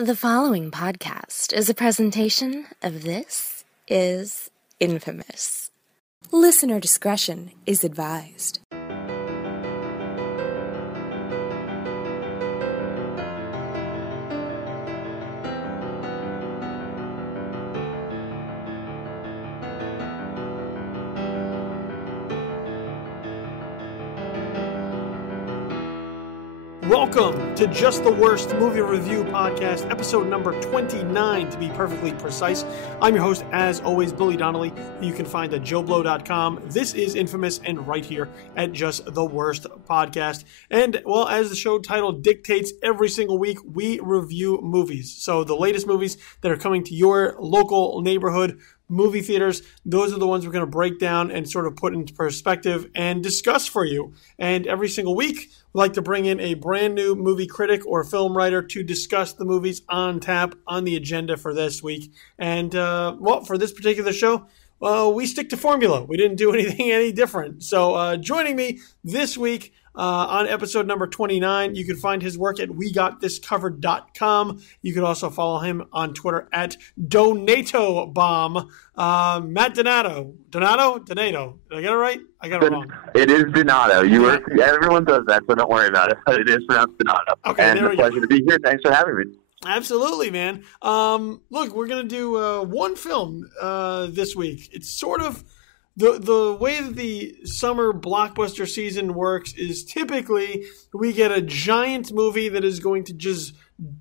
The following podcast is a presentation of This Is Infamous. Listener discretion is advised. Welcome to Just the Worst Movie Review Podcast, episode number 29 to be perfectly precise. I'm your host, as always, Billy Donnelly. You can find at JoeBlow.com. This is Infamous, and right here at Just the Worst Podcast. And, well, as the show title dictates, every single week we review movies. So the latest movies that are coming to your local neighborhood movie theaters, those are the ones we're going to break down and sort of put into perspective and discuss for you. And every single week, we like to bring in a brand new movie critic or film writer to discuss the movies on tap on the agenda for this week. And, well, for this particular show, we stick to formula. We didn't do anything any different. So joining me this week on episode number 29, you can find his work at WeGotThisCovered.com. You can also follow him on Twitter at DonatoBomb. Matt Donato. Donato? Did I get it right? I got it wrong. It is Donato. Everyone does that, so don't worry about it. But it is pronounced Donato. Okay, and it's a pleasure to be here. Thanks for having me. Absolutely, man. Look, we're going to do one film this week. It's sort of the way that the summer blockbuster season works is typically we get a giant movie that is going to just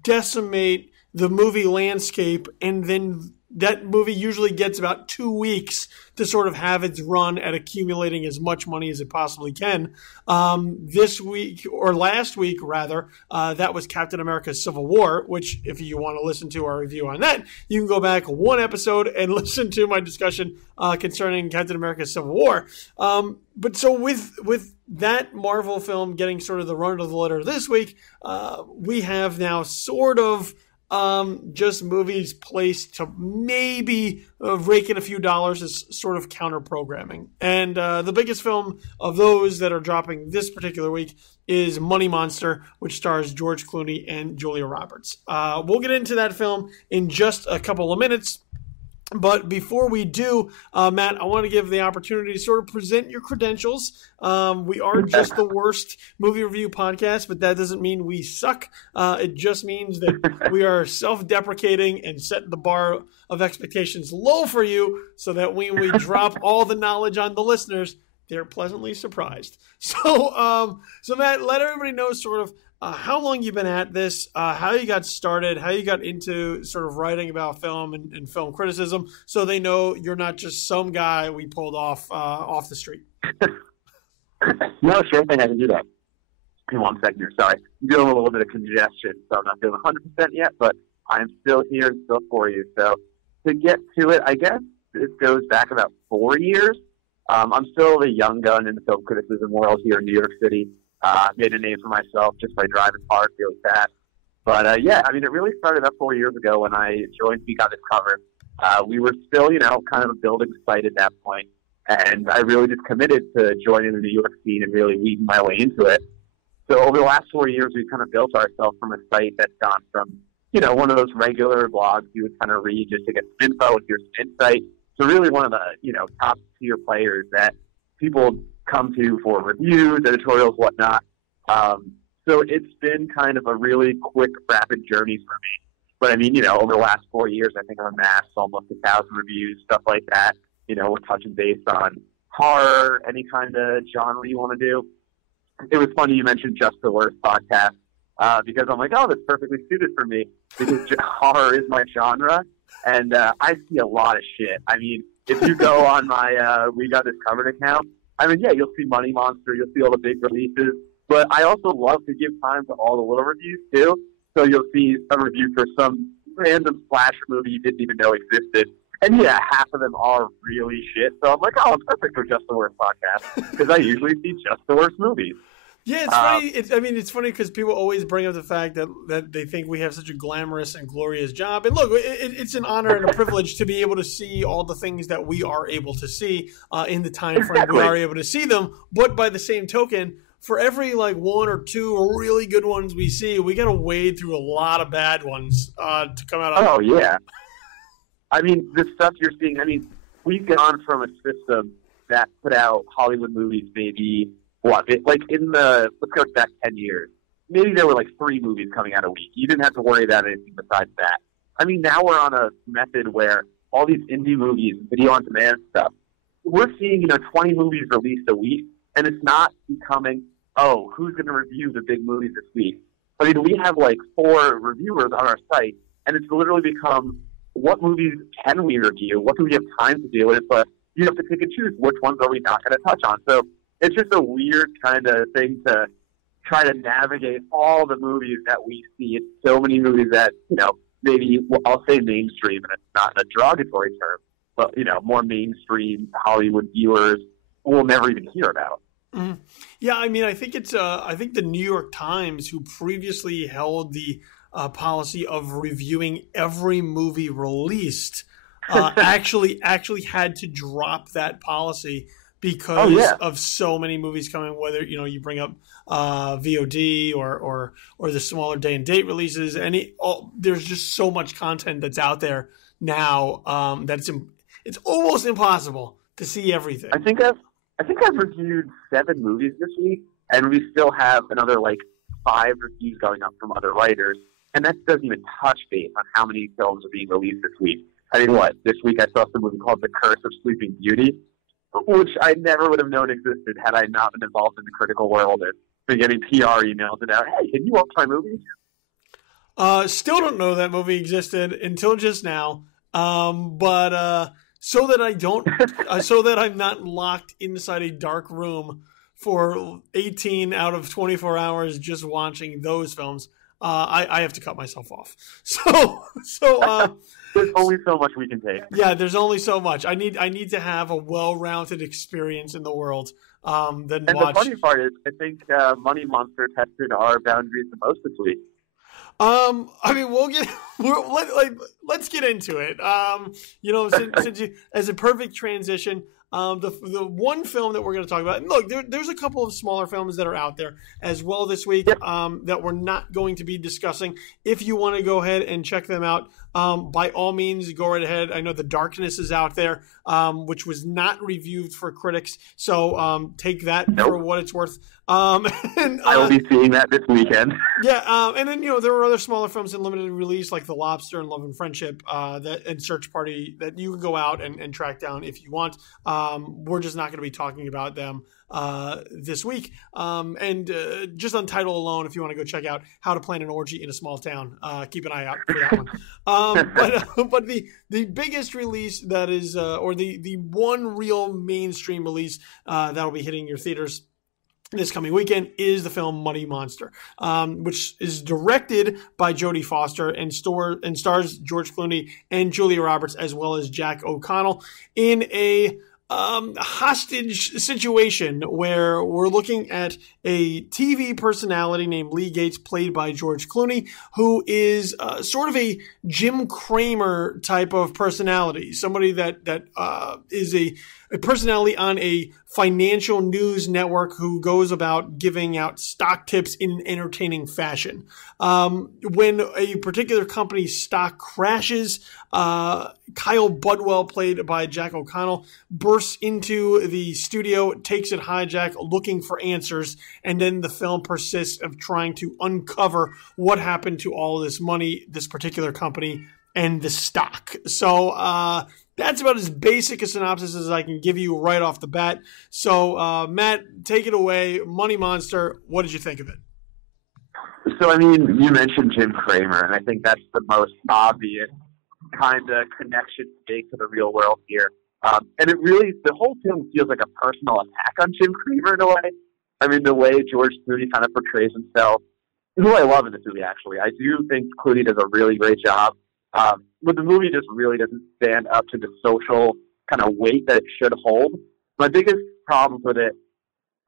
decimate the movie landscape, and then that movie usually gets about 2 weeks to sort of have its run at accumulating as much money as it possibly can. This week, or last week rather, that was Captain America Civil War, which if you want to listen to our review on that, you can go back one episode and listen to my discussion concerning Captain America Civil War. But so with that Marvel film getting sort of the run of the litter this week, we have now sort of just movies placed to maybe rake in a few dollars as sort of counter programming. And the biggest film of those that are dropping this particular week is Money Monster, which stars George Clooney and Julia Roberts. We'll get into that film in just a couple of minutes. But before we do, Matt, I want to give the opportunity to sort of present your credentials. We are Just the Worst Movie Review Podcast, but that doesn't mean we suck. It just means that we are self-deprecating and set the bar of expectations low for you so that when we drop all the knowledge on the listeners, they're pleasantly surprised. So Matt, let everybody know sort of how long you've been at this, how you got started, how you got into sort of writing about film and film criticism, so they know you're not just some guy we pulled off the street. No, sure thing, I can do that. In 1 second here, sorry. I'm dealing with a little bit of congestion, so I'm not feeling 100% yet, but I'm still here and still for you. So to get to it, I guess it goes back about 4 years. I'm still the young gun in the film criticism world here in New York City. Made a name for myself just by driving hard really fast. But, yeah, I mean, it really started about 4 years ago when I joined We Got This Covered. We were still, kind of a building site at that point. And I really just committed to joining the New York scene and really weaving my way into it. So over the last 4 years, we've kind of built ourselves from a site that's gone from, one of those regular blogs you would kind of read just to get some info and hear some insight, to really one of the, top-tier players that people come to for reviews, editorials, whatnot. So it's been kind of a really quick, rapid journey for me. But I mean, over the last 4 years, I think I've amassed almost 1,000 reviews, stuff like that. We're touching base on horror, any kind of genre you want to do. It was funny you mentioned Just the Worst Podcast, because I'm like, oh, that's perfectly suited for me, because horror is my genre, and I see a lot of shit. I mean, if you go on my We Got This Covered account, I mean, yeah, you'll see Money Monster, you'll see all the big releases, but I also love to give time to all the little reviews, too. So you'll see a review for some random slasher movie you didn't even know existed. And, yeah, half of them are really shit. So I'm like, oh, I'm perfect for Just the Worst Podcast, because I usually see Just the Worst movies. Yeah, it's funny. It's funny because people always bring up the fact that they think we have such a glamorous and glorious job. And look, it's an honor and a privilege to be able to see all the things that we are able to see in the time frame we are able to see them. But by the same token, for every like one or two really good ones we see, we got to wade through a lot of bad ones to come out. Oh yeah, I mean the stuff you're seeing. I mean, we've gone from a system that put out Hollywood movies maybe let's go back 10 years. Maybe there were like 3 movies coming out a week. You didn't have to worry about anything besides that. I mean, now we're on a method where all these indie movies, video on demand stuff, we're seeing 20 movies released a week, and it's not becoming, oh, who's going to review the big movies this week? I mean, we have like 4 reviewers on our site, and it's literally become, what movies can we review? What do we have time to do? And it's like, you have to pick and choose which ones are we not going to touch on. So it's just a weird kind of thing to try to navigate all the movies that we see. It's so many movies that, maybe I'll say mainstream, and it's not a derogatory term, but, more mainstream Hollywood viewers will never even hear about. Mm-hmm. Yeah, I mean, I think it's I think the New York Times, who previously held the policy of reviewing every movie released, actually had to drop that policy because of so many movies coming. Whether you bring up VOD or the smaller day and date releases, there's just so much content that's out there now that it's almost impossible to see everything. I think I've reviewed 7 movies this week, and we still have another like 5 reviews going up from other writers, and that doesn't even touch base on how many films are being released this week. I mean, this week I saw some movie called The Curse of Sleeping Beauty, which I never would have known existed had I not been involved in the critical world and been getting PR emails about, hey, can you watch my movie? Still don't know that movie existed until just now. But so that I don't, so that I'm not locked inside a dark room for 18 out of 24 hours just watching those films, I have to cut myself off. So there's only so much we can take. Yeah, there's only so much. I need to have a well-rounded experience in the world. The funny part is, I think Money Monster tested our boundaries the most this week. I mean, let's get into it. Since you, as a perfect transition, the one film that we're going to talk about, and look, there's a couple of smaller films that are out there as well this week, that we're not going to be discussing. If you want to go ahead and check them out, by all means, go right ahead. I know The Darkness is out there, which was not reviewed for critics, so take that for what it's worth. And, I will be seeing that this weekend. Yeah, and then there were other smaller films in limited release like The Lobster and Love and Friendship, and Search Party that you can go out and track down if you want. We're just not going to be talking about them this week. And just on title alone, if you want to go check out How to Plan an Orgy in a Small Town, keep an eye out for that one. But the biggest release that is, or the one real mainstream release that'll be hitting your theaters this coming weekend is the film Money Monster, which is directed by Jodie Foster and stars George Clooney and Julia Roberts as well as Jack O'Connell in a hostage situation where we're looking at a TV personality named Lee Gates, played by George Clooney, who is sort of a Jim Cramer type of personality, somebody that is a personality on a financial news network who goes about giving out stock tips in an entertaining fashion. When a particular company's stock crashes, Kyle Budwell, played by Jack O'Connell, bursts into the studio, takes it hijack, looking for answers, and then the film persists of trying to uncover what happened to all this money, this particular company, and the stock. So that's about as basic a synopsis as I can give you right off the bat. So, Matt, take it away. Money Monster, what did you think of it? So, I mean, you mentioned Jim Cramer, and I think that's the most obvious kind of connection to make to the real world here. And the whole film feels like a personal attack on Jim Cramer in a way. I mean, the way George Clooney kind of portrays himself, who I love in this movie, actually. I do think Clooney does a really great job. But the movie just really doesn't stand up to the social kind of weight that it should hold. My biggest problem with it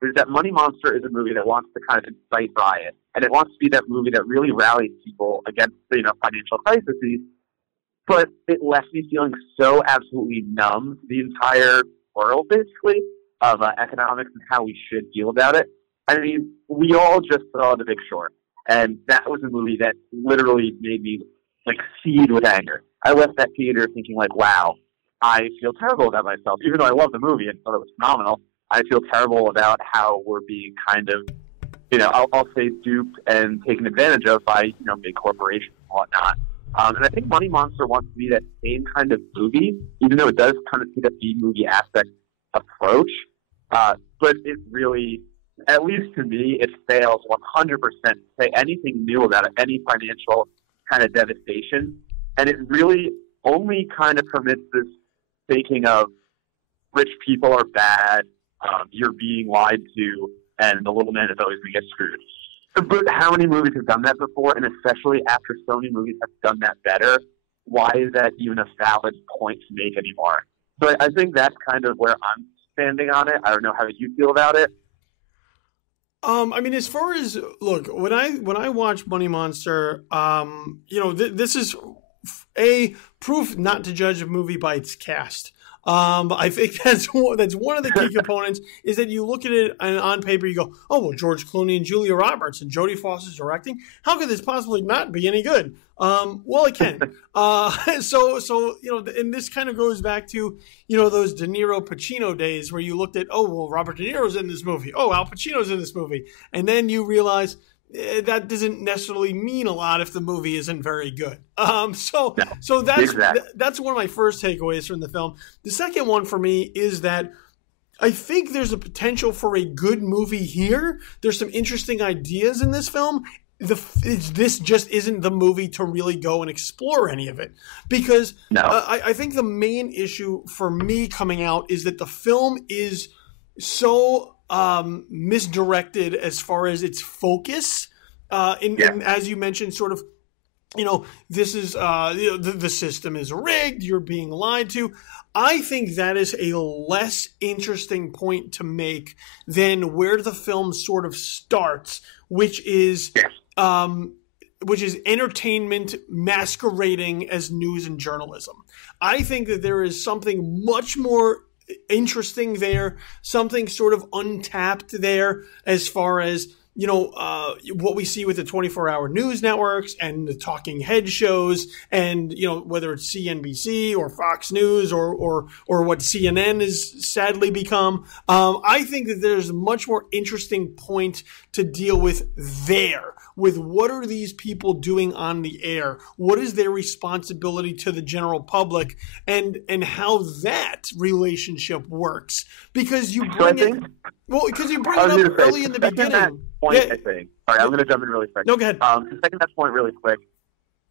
is that Money Monster is a movie that wants to kind of incite riot, and it wants to be that movie that really rallies people against financial crises. But it left me feeling so absolutely numb to the entire world, basically, of economics and how we should deal about it. I mean, we all just saw The Big Short, and that was a movie that literally made me like seethe with anger. I left that theater thinking like, wow, I feel terrible about myself. Even though I love the movie and thought it was phenomenal, I feel terrible about how we're being kind of, I'll say duped and taken advantage of by, big corporations and whatnot. And I think Money Monster wants to be that same kind of movie, even though it does kind of take a B-movie aspect approach. But it really, at least to me, it fails 100% to say anything new about it, any financial kind of devastation. And it really only kind of permits this thinking of rich people are bad, you're being lied to, and the little man is always going to get screwed. But how many movies have done that before? And especially after so many movies have done that better, why is that even a valid point to make anymore? So I think that's kind of where I'm standing on it. I don't know how you feel about it. I mean, as far as look, when I watch Money Monster, this is a proof not to judge a movie by its cast. I think that's one of the key components is that you look at it and on paper you go, oh well, George Clooney and Julia Roberts and Jodie Foster's directing. How could this possibly not be any good? Well, it can. So and this kind of goes back to those De Niro Pacino days where you looked at, oh well, Robert De Niro's in this movie. Oh, Al Pacino's in this movie, and then you realize that doesn't necessarily mean a lot if the movie isn't very good. So that's one of my first takeaways from the film. The second one for me is that I think there's a potential for a good movie here. There's some interesting ideas in this film. This just isn't the movie to really go and explore any of it, because I think the main issue for me coming out is that the film is so misdirected as far as its focus. And as you mentioned, sort of, this is the system is rigged. You're being lied to. I think that is a less interesting point to make than where the film sort of starts, which is entertainment masquerading as news and journalism. I think that there is something much more interesting there, something sort of untapped there as far as what we see with the 24-hour news networks and the talking head shows, and whether it's CNBC or Fox News or what CNN has sadly become. I think that there's a much more interesting point to deal with there. With what are these people doing on the air? What is their responsibility to the general public, and how that relationship works? Because you bring it up early in the beginning. I think. All right, I'm going to jump in really quick. No, go ahead. To second that point really quick,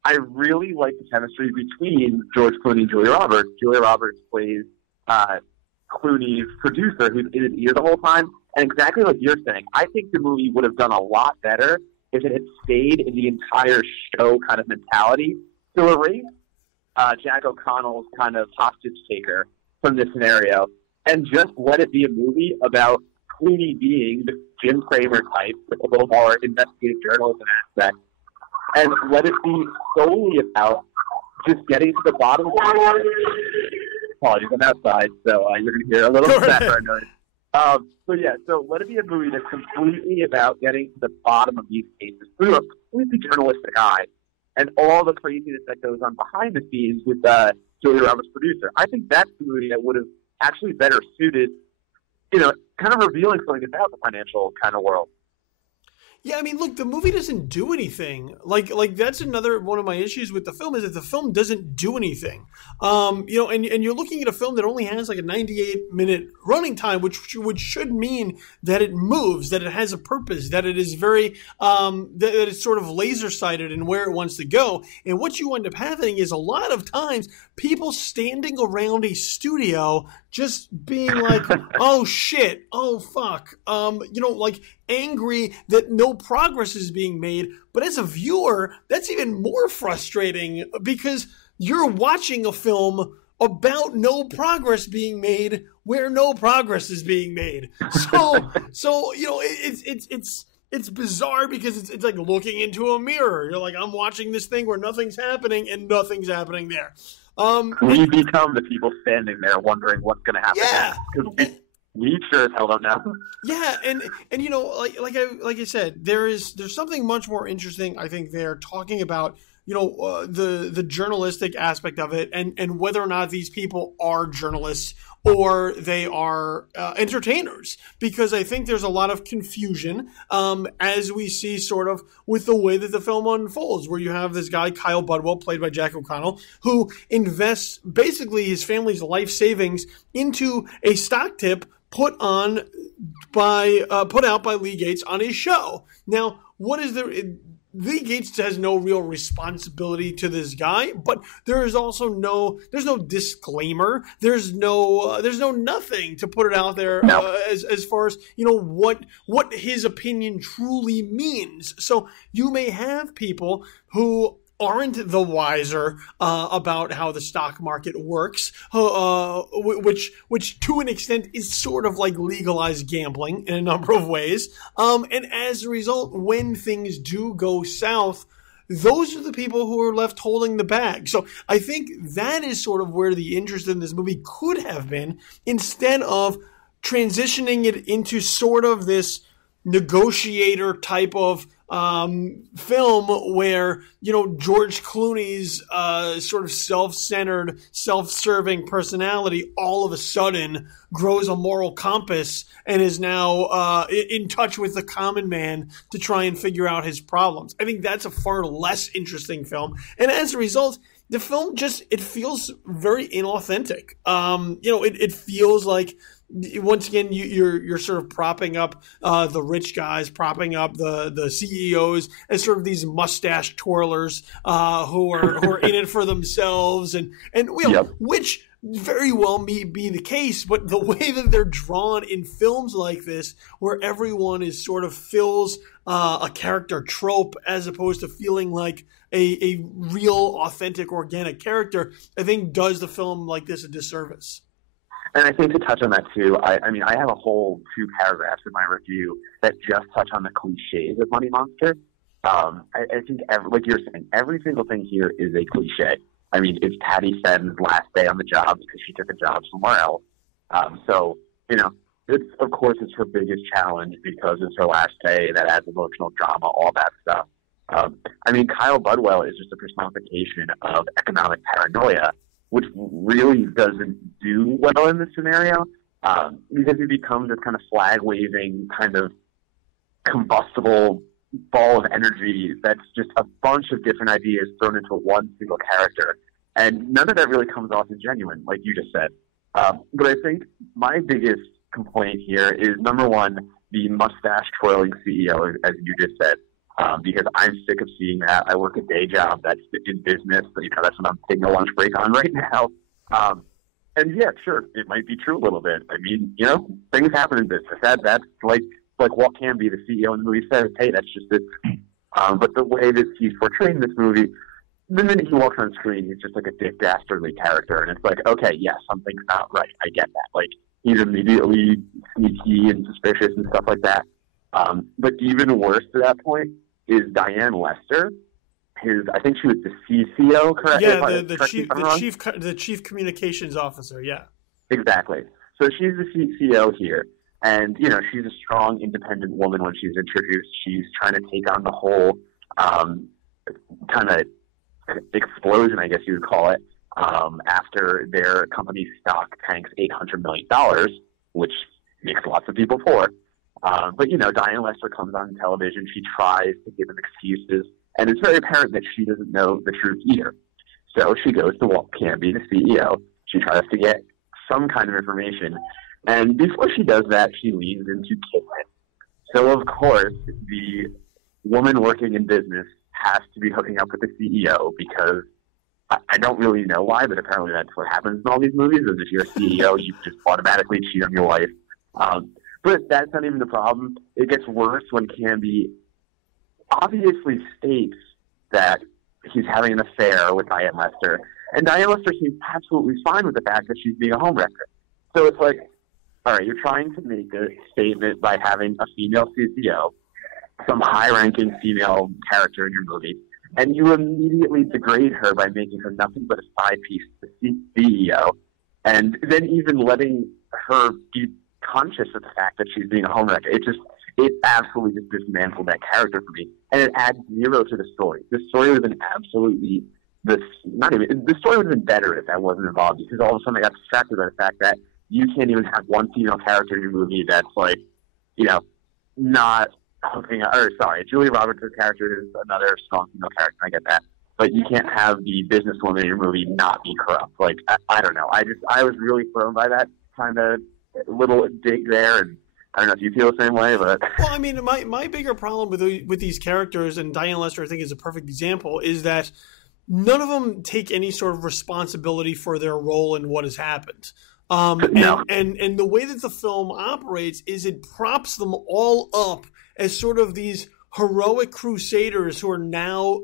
I really like the chemistry between George Clooney and Julia Roberts. Julia Roberts plays Clooney's producer, who's in his ear the whole time. And exactly like you're saying, I think the movie would have done a lot better if it had stayed in the entire show kind of mentality. So erase Jack O'Connell's kind of hostage taker from this scenario and just let it be a movie about Clooney being the Jim Cramer type with a little more investigative journalism aspect, and let it be solely about just getting to the bottom of it. Apologies, I'm outside, so you're going to hear a little background noise. So let it be a movie that's completely about getting to the bottom of these cases through a completely journalistic eye, and all the craziness that goes on behind the scenes with Julia Roberts' producer. I think that's the movie that would have actually better suited, kind of revealing something about the financial kind of world. Yeah, I mean, look, the movie doesn't do anything. Like that's another one of my issues with the film is that the film doesn't do anything. And you're looking at a film that only has like a 98-minute running time, which should mean that it moves, that it has a purpose, that it is very that it's sort of laser-sighted in where it wants to go. And what you end up having is a lot of times people standing around a studio just being like, oh shit, oh fuck, like angry that no progress is being made. But as a viewer, that's even more frustrating because you're watching a film about no progress being made where no progress is being made. So it's bizarre because it's like looking into a mirror. You're like, I'm watching this thing where nothing's happening and nothing's happening there. We become the people standing there wondering what's going to happen. Yeah. We sure as hell don't know. Yeah, and like I said, there's something much more interesting, I think, there, talking about the journalistic aspect of it, and whether or not these people are journalists or they are entertainers, because I think there's a lot of confusion as we see sort of with the way that the film unfolds, where you have this guy, Kyle Budwell, played by Jack O'Connell, who invests basically his family's life savings into a stock tip put out by Lee Gates on his show. Now, what is there? Lee Gates has no real responsibility to this guy, but there is also there's no disclaimer. There's no nothing to put it out there as far as what his opinion truly means. So you may have people who aren't the wiser about how the stock market works, which to an extent is sort of like legalized gambling in a number of ways. And as a result, when things do go south, those are the people who are left holding the bag. So I think that is sort of where the interest in this movie could have been, instead of transitioning it into sort of this negotiator type of film where George Clooney's sort of self-centered, self-serving personality all of a sudden grows a moral compass and is now in touch with the common man to try and figure out his problems. I think that's a far less interesting film, and as a result, the film it feels very inauthentic. It feels like, once again, you're sort of propping up the rich guys, propping up the CEOs as sort of these mustache twirlers who are in it for themselves, and which very well may be the case, but the way that they're drawn in films like this, where everyone is sort of fills a character trope as opposed to feeling like a real, authentic, organic character, I think does the film like this a disservice. And I think to touch on that too, I have a whole 2 paragraphs in my review that just touch on the cliches of Money Monster. I think, like you're saying, every single thing here is a cliche. I mean, it's Patty Fenn's last day on the job because she took a job somewhere else. So, of course, it's her biggest challenge because it's her last day. That adds emotional drama, all that stuff. Kyle Budwell is just a personification of economic paranoia, which really doesn't do well in this scenario, because he becomes this kind of flag-waving, kind of combustible ball of energy that's just a bunch of different ideas thrown into one single character. And none of that really comes off as genuine, like you just said. But I think my biggest complaint here is, number one, the mustache-twirling CEO, as you just said. Because I'm sick of seeing that. I work a day job that's in business, but that's what I'm taking a lunch break on right now. And yeah, sure, it might be true a little bit. I mean, things happen in business. That's like Walt Canby, the CEO in the movie, says, hey, that's just it. But the way that he's portraying this movie, the minute he walks on screen, he's just like a Dick Dastardly character, and it's like, okay, yes, something's not right. I get that. Like, he's immediately sneaky and suspicious and stuff like that. But even worse to that point is Diane Lester. I think she was the CCO, correct? Yeah, the chief communications officer. Yeah, exactly. So she's the CCO here, and she's a strong, independent woman when she's introduced. She's trying to take on the whole kind of explosion, I guess you would call it, after their company's stock tanks $800 million, which makes lots of people poor. But Diane Lester comes on television. She tries to give them excuses, and it's very apparent that she doesn't know the truth either. So she goes to Walt Canby, the CEO. She tries to get some kind of information, and before she does that, she leans into kidnapping. So of course, the woman working in business has to be hooking up with the CEO, because I don't really know why, but apparently that's what happens in all these movies. Is if you're a CEO, you just automatically cheat on your wife. But that's not even the problem. It gets worse when Canby obviously states that he's having an affair with Diane Lester, and Diane Lester seems absolutely fine with the fact that she's being a homewrecker. So it's like, all right, you're trying to make a statement by having a female CCO, some high-ranking female character in your movie, and you immediately degrade her by making her nothing but a side piece to the CEO, and then even letting her be conscious of the fact that she's being a homewrecker. It absolutely just dismantled that character for me, and it adds zero to the story. The story would have been absolutely the story would have been better if that wasn't involved, because all of a sudden I got distracted by the fact that you can't even have one female character in your movie that's like, not hooking up. Or sorry, Julia Roberts' character is another strong female character. I get that. But you can't have the businesswoman in your movie not be corrupt. Like, I don't know. I was really thrown by that kind of little dig there, and I don't know if you feel the same way, but... Well, I mean, my bigger problem with these characters, and Diane Lester I think is a perfect example, is that none of them take any sort of responsibility for their role in what has happened. No. And the way that the film operates is it props them all up as sort of these heroic crusaders who are now,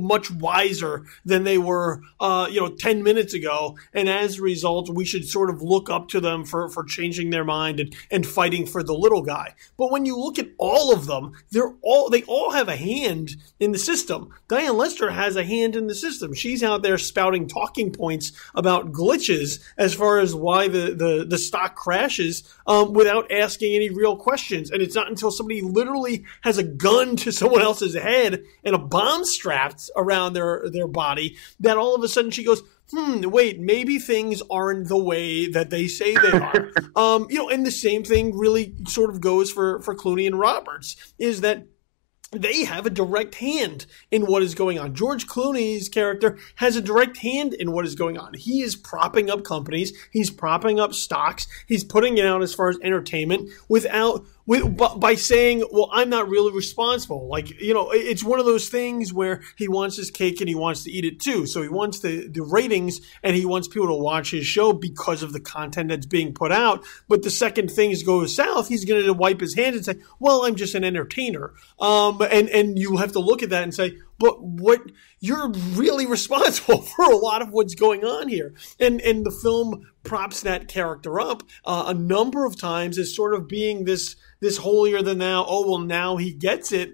much wiser than they were, 10 minutes ago. And as a result, we should sort of look up to them for changing their mind and fighting for the little guy. But when you look at all of them, they all have a hand in the system. Diane Lester has a hand in the system. She's out there spouting talking points about glitches as far as why the stock crashes without asking any real questions. And it's not until somebody literally has a gun to someone else's head and a bomb strapped around their body that all of a sudden she goes, wait, maybe things aren't the way that they say they are. And the same thing really sort of goes for Clooney and Roberts, is that they have a direct hand in what is going on. George Clooney's character has a direct hand in what is going on. He is propping up companies. He's propping up stocks. He's putting it out as far as entertainment by saying, well, I'm not really responsible. Like, it's one of those things where he wants his cake and he wants to eat it too. So he wants the ratings and he wants people to watch his show because of the content that's being put out. But the second things go south, he's going to wipe his hands and say, well, I'm just an entertainer. And you have to look at that and say, but you're really responsible for a lot of what's going on here. And the film props that character up a number of times as sort of being this holier than thou, oh, well, now he gets it,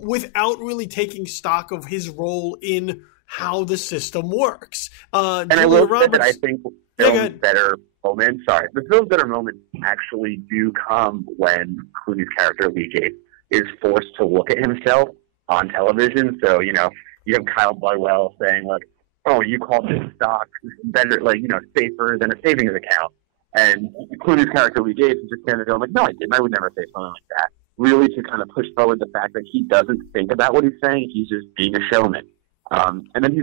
without really taking stock of his role in how the system works. And I will say that I think the film's better moments actually do come when Clooney's character, Lee Gates, is forced to look at himself on television. So, you have Kyle Budwell saying, like, oh, you called this stock better, safer than a savings account. And Clooney's character, Lee Gates, is just kind of going like, no, I didn't. I would never say something like that. Really to kind of push forward the fact that he doesn't think about what he's saying. He's just being a showman. And then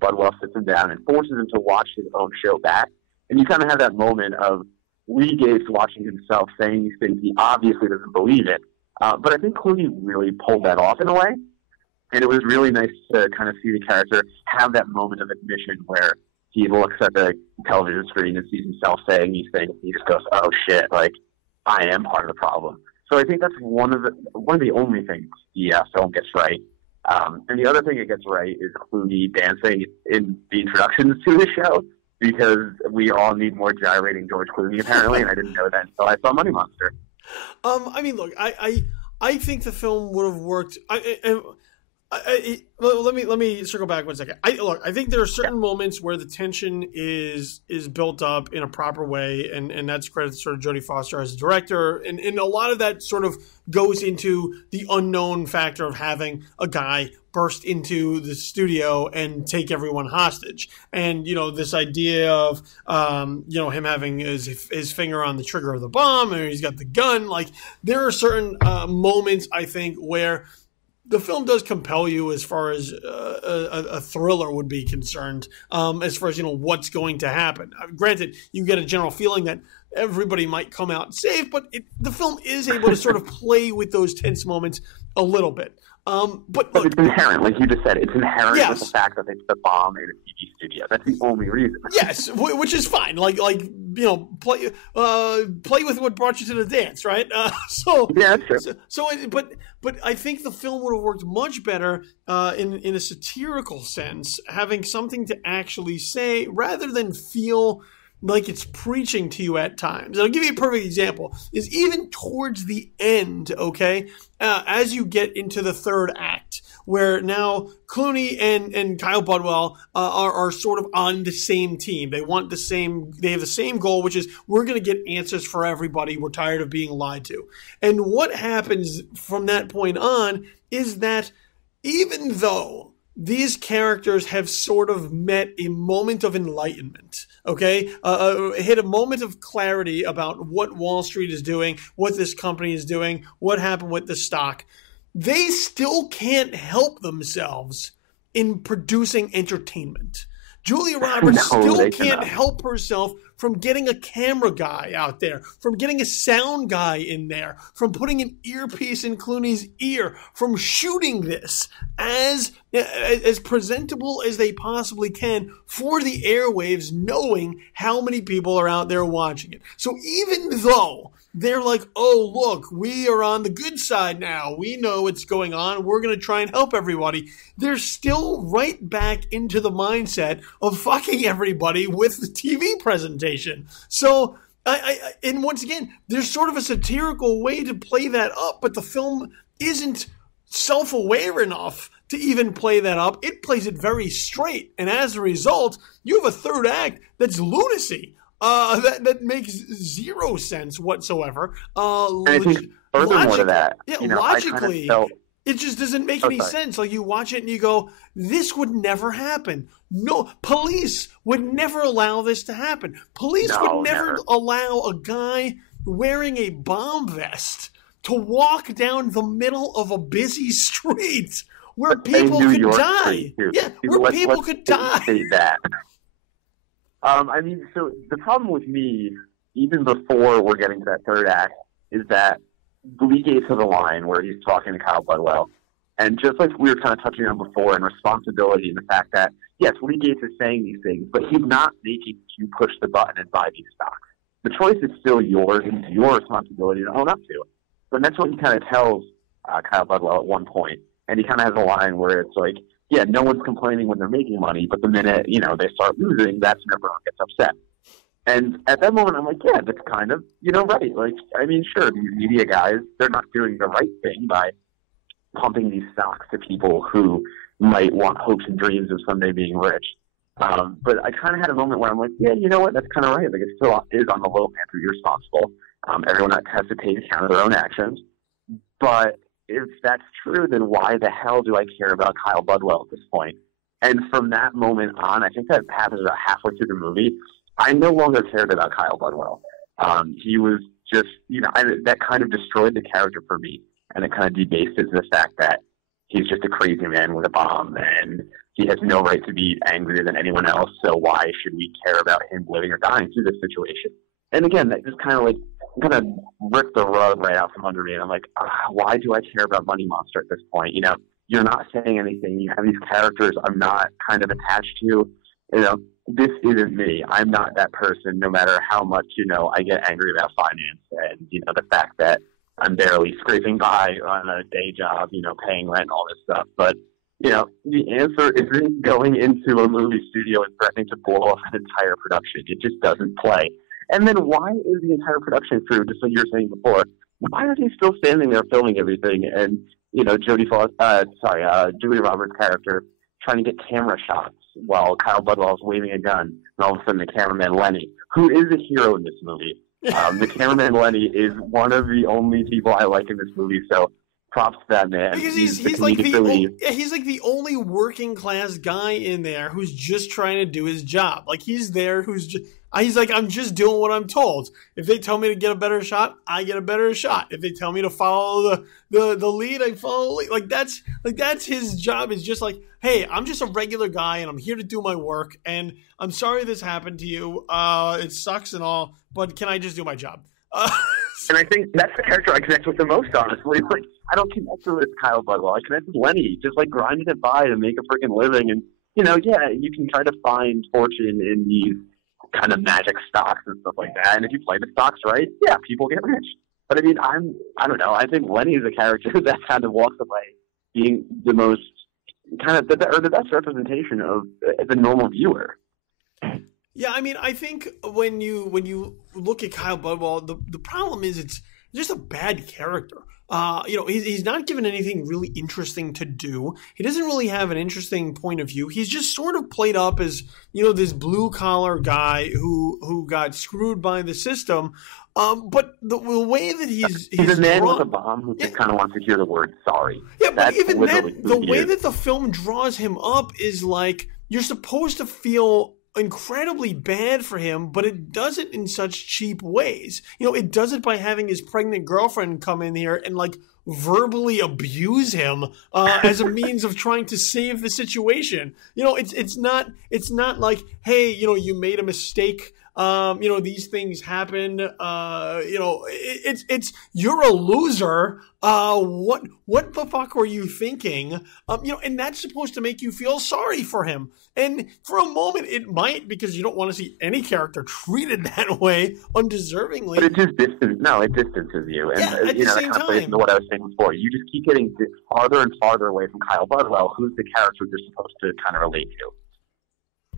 Budwell sits him down and forces him to watch his own show back. And you kind of have that moment of Lee Gates watching himself saying these things he obviously doesn't believe in. But I think Clooney really pulled that off in a way. And it was really nice to kind of see the character have that moment of admission where he looks at the television screen and sees himself saying these things. He just goes, oh, shit, like, I am part of the problem. So I think that's one of the only things the film gets right. And the other thing it gets right is Clooney dancing in the introductions to the show, because we all need more gyrating George Clooney, apparently, and I didn't know that until I saw Money Monster. Look, I think the film would have worked. Let me circle back 1 second. I think there are certain moments where the tension is built up in a proper way, and that's credit to sort of Jodie Foster as a director, and a lot of that sort of goes into the unknown factor of having a guy burst into the studio and take everyone hostage, and this idea of him having his finger on the trigger of the bomb, and he's got the gun. Like, there are certain moments, I think, where the film does compel you as far as a thriller would be concerned, as far as, what's going to happen. Granted, you get a general feeling that everybody might come out safe, but the film is able to sort of play with those tense moments a little bit. But look, it's inherent, like you just said. It's inherent with the fact that they put the bomb in a TV studio. That's the only reason. Yes, which is fine. Play with what brought you to the dance, right? Yeah, that's true. But I think the film would have worked much better in a satirical sense, having something to actually say rather than feel like it's preaching to you at times. And I'll give you a perfect example. Is even towards the end, okay, as you get into the third act, where now Clooney and Kyle Budwell are sort of on the same team. They have the same goal, which is we're going to get answers for everybody. We're tired of being lied to. And what happens from that point on is that even though these characters have sort of met a moment of enlightenment, okay? Hit a moment of clarity about what Wall Street is doing, what this company is doing, what happened with the stock. They still can't help themselves in producing entertainment. Julia Roberts still can't help herself from getting a camera guy out there, from getting a sound guy in there, from putting an earpiece in Clooney's ear, from shooting this as presentable as they possibly can for the airwaves, knowing how many people are out there watching it. So even though they're like, oh, look, we are on the good side now. We know what's going on. We're going to try and help everybody. They're still right back into the mindset of fucking everybody with the TV presentation. So, and once again, there's sort of a satirical way to play that up, but the film isn't self-aware enough to even play that up. It plays it very straight. And as a result, you have a third act that's lunacy. That makes zero sense whatsoever. And I think furthermore to that, logically, it just doesn't make any sense. Like, you watch it and you go, this would never happen. No, police would never allow this to happen. Police would never allow a guy wearing a bomb vest to walk down the middle of a busy street where people could die. Yeah, where people could die. Say that. So the problem with me, even before we're getting to that third act, is that Lee Gates has a line where he's talking to Kyle Budwell. And just like we were kind of touching on before, and responsibility and the fact that, yes, Lee Gates is saying these things, but he's not making you push the button and buy these stocks. The choice is still yours, and it's your responsibility to own up to it. So that's what he kind of tells Kyle Budwell at one point. And he kind of has a line where it's like, yeah, no one's complaining when they're making money, but the minute, they start losing, that's when everyone gets upset. And at that moment, I'm like, yeah, that's kind of, right. Like, sure, these media guys, they're not doing the right thing by pumping these stocks to people who might want hopes and dreams of someday being rich. But I kind of had a moment where I'm like, yeah, you know what, that's kind of right. Like, it still is on the low end to be responsible. Everyone has to take account of their own actions. But if that's true, then why the hell do I care about Kyle Budwell at this point? And from that moment on, I think that happens about halfway through the movie, I no longer cared about Kyle Budwell. He was just, that kind of destroyed the character for me. And it kind of debased it to the fact that he's just a crazy man with a bomb and he has no right to be angrier than anyone else. So why should we care about him living or dying through this situation? And again, that just kind of ripped the rug right out from under me. And I'm like, why do I care about Money Monster at this point? You're not saying anything. You have these characters I'm not kind of attached to. This isn't me. I'm not that person, no matter how much, I get angry about finance and, the fact that I'm barely scraping by on a day job, paying rent and all this stuff. But, the answer isn't going into a movie studio and threatening to blow up an entire production. It just doesn't play. And then why is the entire production crew, just like you were saying before, why are they still standing there filming everything? And, Julia Roberts' character trying to get camera shots while Kyle Budwell is waving a gun. And all of a sudden the cameraman, Lenny, who is a hero in this movie. The cameraman, Lenny, is one of the only people I like in this movie. So props to that man. Because he's like the only working class guy in there who's just trying to do his job. Like, he's there he's like, I'm just doing what I'm told. If they tell me to get a better shot, I get a better shot. If they tell me to follow the lead, I follow the lead. That's his job. Is just like, hey, I'm just a regular guy and I'm here to do my work. And I'm sorry this happened to you. It sucks and all, but can I just do my job? And I think that's the character I connect with the most, honestly. Like, I don't connect with Kyle Budwell. I connect with Lenny, just like grinding it by to make a freaking living. And, you can try to find fortune in these kind of magic stocks and stuff like that. And if you play the stocks right, yeah, people get rich. But I don't know. I think Lenny is a character that kind of walks away being the most kind of the best representation of the normal viewer. Yeah, I think when you look at Kyle Budwell, the problem is it's just a bad character. he's not given anything really interesting to do. He doesn't really have an interesting point of view. He's just sort of played up as, this blue collar guy who got screwed by the system. But the way that he's a man with a bomb who just kind of wants to hear the word sorry. Yeah, but even then, the way that the film draws him up is like you're supposed to feel incredibly bad for him, but it does it in such cheap ways. It does it by having his pregnant girlfriend come in here and like verbally abuse him as a means of trying to save the situation. It's not like, hey, you made a mistake. These things happen. It's you're a loser. What the fuck were you thinking? And that's supposed to make you feel sorry for him. And for a moment, it might, because you don't want to see any character treated that way undeservingly. But it just distances you. And at the same that kind of plays into what I was saying before. You just keep getting farther and farther away from Kyle Budwell, who's the character you're supposed to kind of relate to.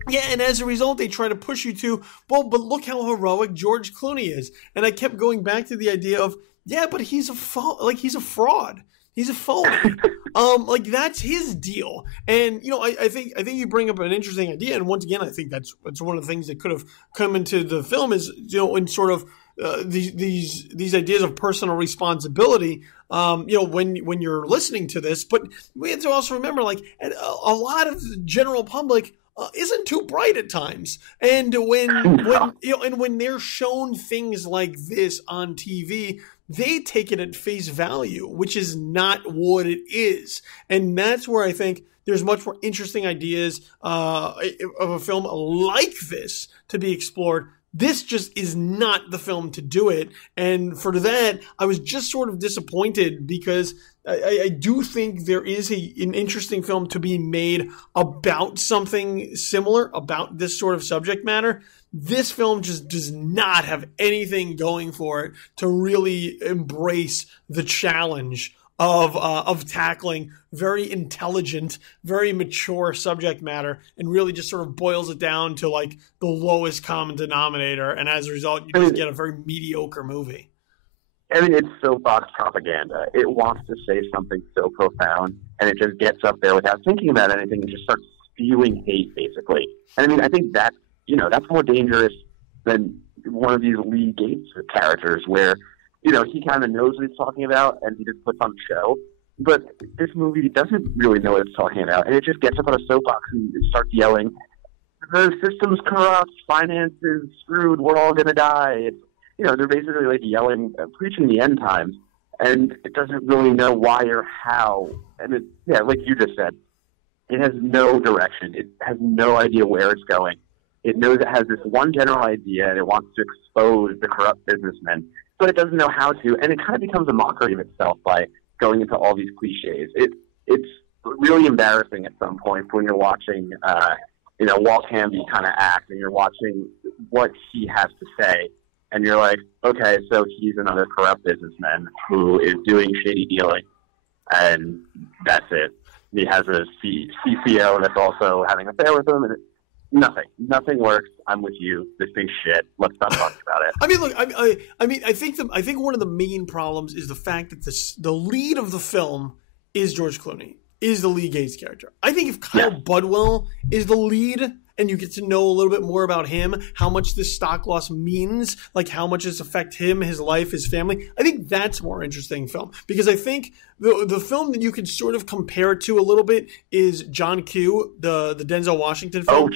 Yeah, and as a result, they try to push you to, but look how heroic George Clooney is. And I kept going back to the idea of, but he's a fraud. He's a phony. That's his deal. And, I think you bring up an interesting idea. And once again, I think that's one of the things that could have come into the film is, in sort of these ideas of personal responsibility, when you're listening to this. But we have to also remember, like, a lot of the general public isn't too bright at times, and when they're shown things like this on TV, they take it at face value, which is not what it is, and that's where I think there's much more interesting ideas of a film like this to be explored. This just is not the film to do it, and for that, I was just sort of disappointed because I do think there is an interesting film to be made about something similar, about this sort of subject matter. This film just does not have anything going for it to really embrace the challenge of tackling very intelligent, very mature subject matter, and really just sort of boils it down to like the lowest common denominator. And as a result, you just get a very mediocre movie. I mean, it's soapbox propaganda. It wants to say something so profound, and it just gets up there without thinking about anything and just starts spewing hate, basically. And I mean, I think that's more dangerous than one of these Lee Gates characters where, he kind of knows what he's talking about and he just puts on a show. But this movie doesn't really know what it's talking about, and it just gets up on a soapbox and starts yelling, the system's corrupt, finances screwed, we're all going to die. They're basically like yelling, preaching the end times, and it doesn't really know why or how. And like you just said, it has no direction. It has no idea where it's going. It knows it has this one general idea, and it wants to expose the corrupt businessmen, but it doesn't know how to. And it kind of becomes a mockery of itself by going into all these cliches. It's really embarrassing at some point when you're watching, Walt Hamby kind of act, and you're watching what he has to say. And you're like, okay, so he's another corrupt businessman who is doing shady dealing, and that's it. He has a CCO that's also having an affair with him, and nothing works. I'm with you. This thing's shit. Let's stop talking about it. I mean, look, I think one of the main problems is the fact that the lead of the film is George Clooney, is the Lee Gates character. I think if Kyle Budwell is the lead, and you get to know a little bit more about him, how much this stock loss means, like how much it's affect him, his life, his family. I think that's more interesting film, because I think the film that you could sort of compare it to a little bit is John Q, the Denzel Washington film,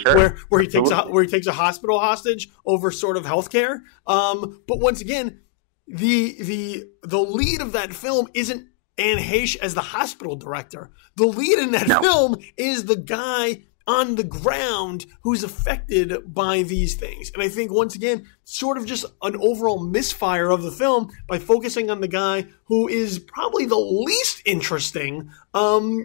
where he takes a hospital hostage over sort of healthcare. But once again, the lead of that film isn't Anne Heche as the hospital director. The lead in that film is the guy on the ground who's affected by these things. And I think, once again, sort of just an overall misfire of the film by focusing on the guy who is probably the least interesting. When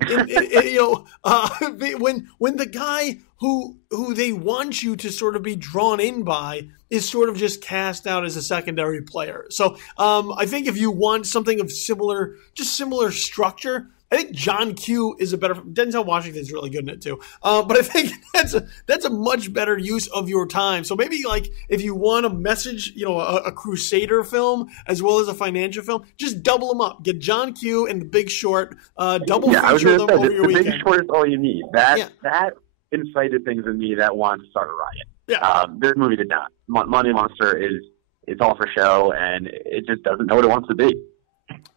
the guy who they want you to sort of be drawn in by is sort of just cast out as a secondary player. So I think if you want something of similar structure, I think John Q is a better. Denzel Washington's really good in it too. But I think that's a much better use of your time. So maybe like if you want a message, a Crusader film as well as a financial film, just double them up. Get John Q and The Big Short. Double feature them over your weekend. The Big Short is all you need. That incited things in me that wanted to start a riot. Yeah. This movie did not. Money Monster it's all for show, and it just doesn't know what it wants to be.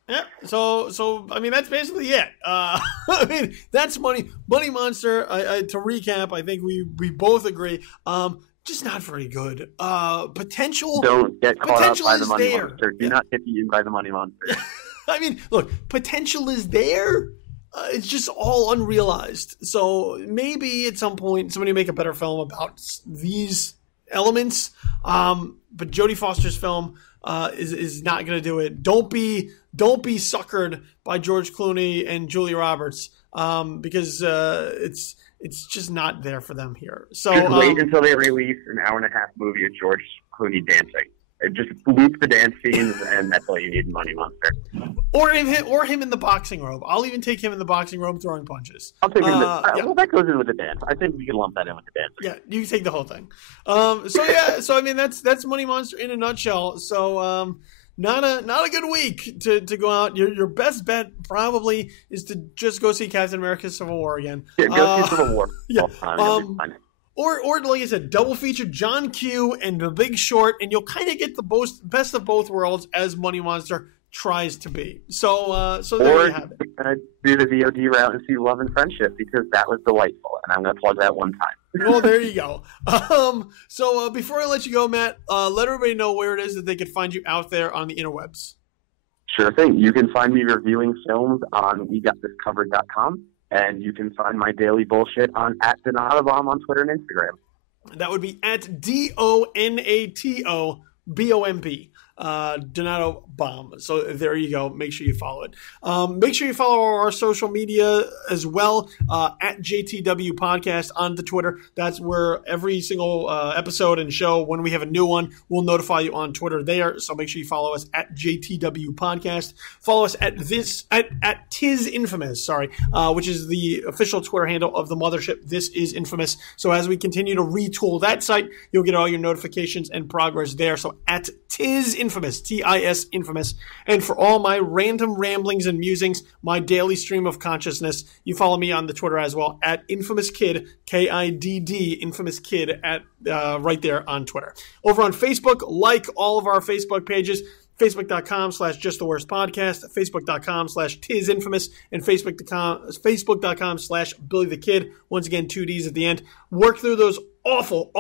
Yeah, so I mean that's basically it. I mean that's Money Monster. To recap, I think we both agree. Just not very good. Potential. Don't get caught up by the Money there. Monster. Do not get eaten by the Money Monster. I mean, look, potential is there. It's just all unrealized. So maybe at some point somebody will make a better film about these elements. But Jodie Foster's film is not going to do it. Don't be suckered by George Clooney and Julia Roberts because it's just not there for them here. So just wait until they release an hour-and-a-half movie of George Clooney dancing. Just loop the dance scenes, and that's all you need in Money Monster. Or him in the boxing robe. I'll even take him in the boxing robe throwing punches. I'll take him. Well, that goes in with the dance. I think we can lump that in with the dance. Yeah, you can take the whole thing. So I mean that's Money Monster in a nutshell. So not a good week to go out. Your best bet probably is to just go see Captain America: Civil War again. Yeah, go see Civil War. Yeah. Or like I said, double feature John Q and The Big Short, and you'll kind of get the best of both worlds as Money Monster tries to be. So there you have it. Do the VOD route and see Love and Friendship because that was delightful, and I'm going to plug that one time. Well, there you go. So before I let you go, Matt, let everybody know where it is that they can find you out there on the interwebs. Sure thing. You can find me reviewing films on WeGotThisCovered.com. And you can find my daily bullshit on @DonatoBomb on Twitter and Instagram. That would be @DONATOBOMB. Donato Bomb. So there you go. Make sure you follow it. Make sure you follow our social media as well, @JTW Podcast on the Twitter. That's where every single episode and show, when we have a new one, we'll notify you on Twitter there. So make sure you follow us @JTW Podcast. Follow us at Tis Infamous, which is the official Twitter handle of the mothership. This is Infamous. So as we continue to retool that site, you'll get all your notifications and progress there. So @Tis Infamous, TIS Infamous. And for all my random ramblings and musings, my daily stream of consciousness, you follow me on the Twitter as well @InfamousKid, KIDD, Infamous Kid right there on Twitter. Over on Facebook, like all of our Facebook pages, Facebook.com/JustTheWorstPodcast, Facebook.com/TisInfamous, and Facebook.com/BillyTheKid. Once again, 2 Ds at the end. Work through those awful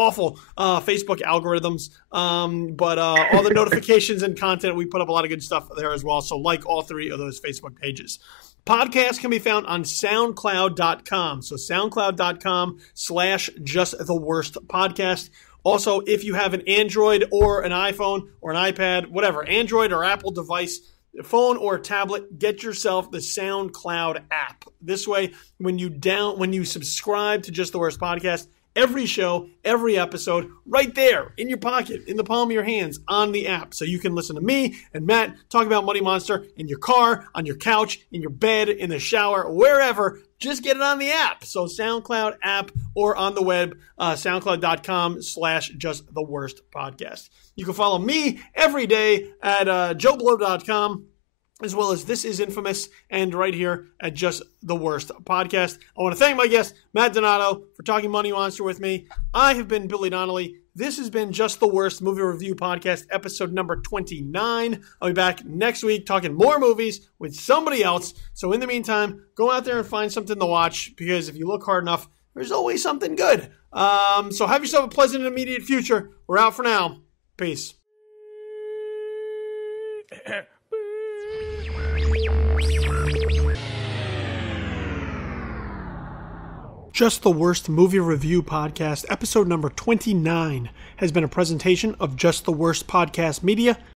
Facebook algorithms, but all the notifications and content, we put up a lot of good stuff there as well. So like all 3 of those Facebook pages. Podcasts can be found on SoundCloud.com. So SoundCloud.com/JustTheWorstPodcast. Also, if you have an Android or an iPhone or an iPad, whatever, Android or Apple device, phone or tablet, get yourself the SoundCloud app. This way, when you subscribe to Just the Worst Podcast, every show, every episode, right there in your pocket, in the palm of your hands, on the app. So you can listen to me and Matt talk about Money Monster in your car, on your couch, in your bed, in the shower, wherever. Just get it on the app. So SoundCloud app or on the web, SoundCloud.com/JustTheWorstPodcast. You can follow me every day at JoeBlow.com. as well as This Is Infamous, and right here at Just the Worst Podcast. I want to thank my guest, Matt Donato, for talking Money Monster with me. I have been Billy Donnelly. This has been Just the Worst Movie Review Podcast, episode number 29. I'll be back next week talking more movies with somebody else. So in the meantime, go out there and find something to watch, because if you look hard enough, there's always something good. So have yourself a pleasant and immediate future. We're out for now. Peace. Just the Worst Movie Review Podcast, episode number 29, has been a presentation of Just the Worst Podcast Media.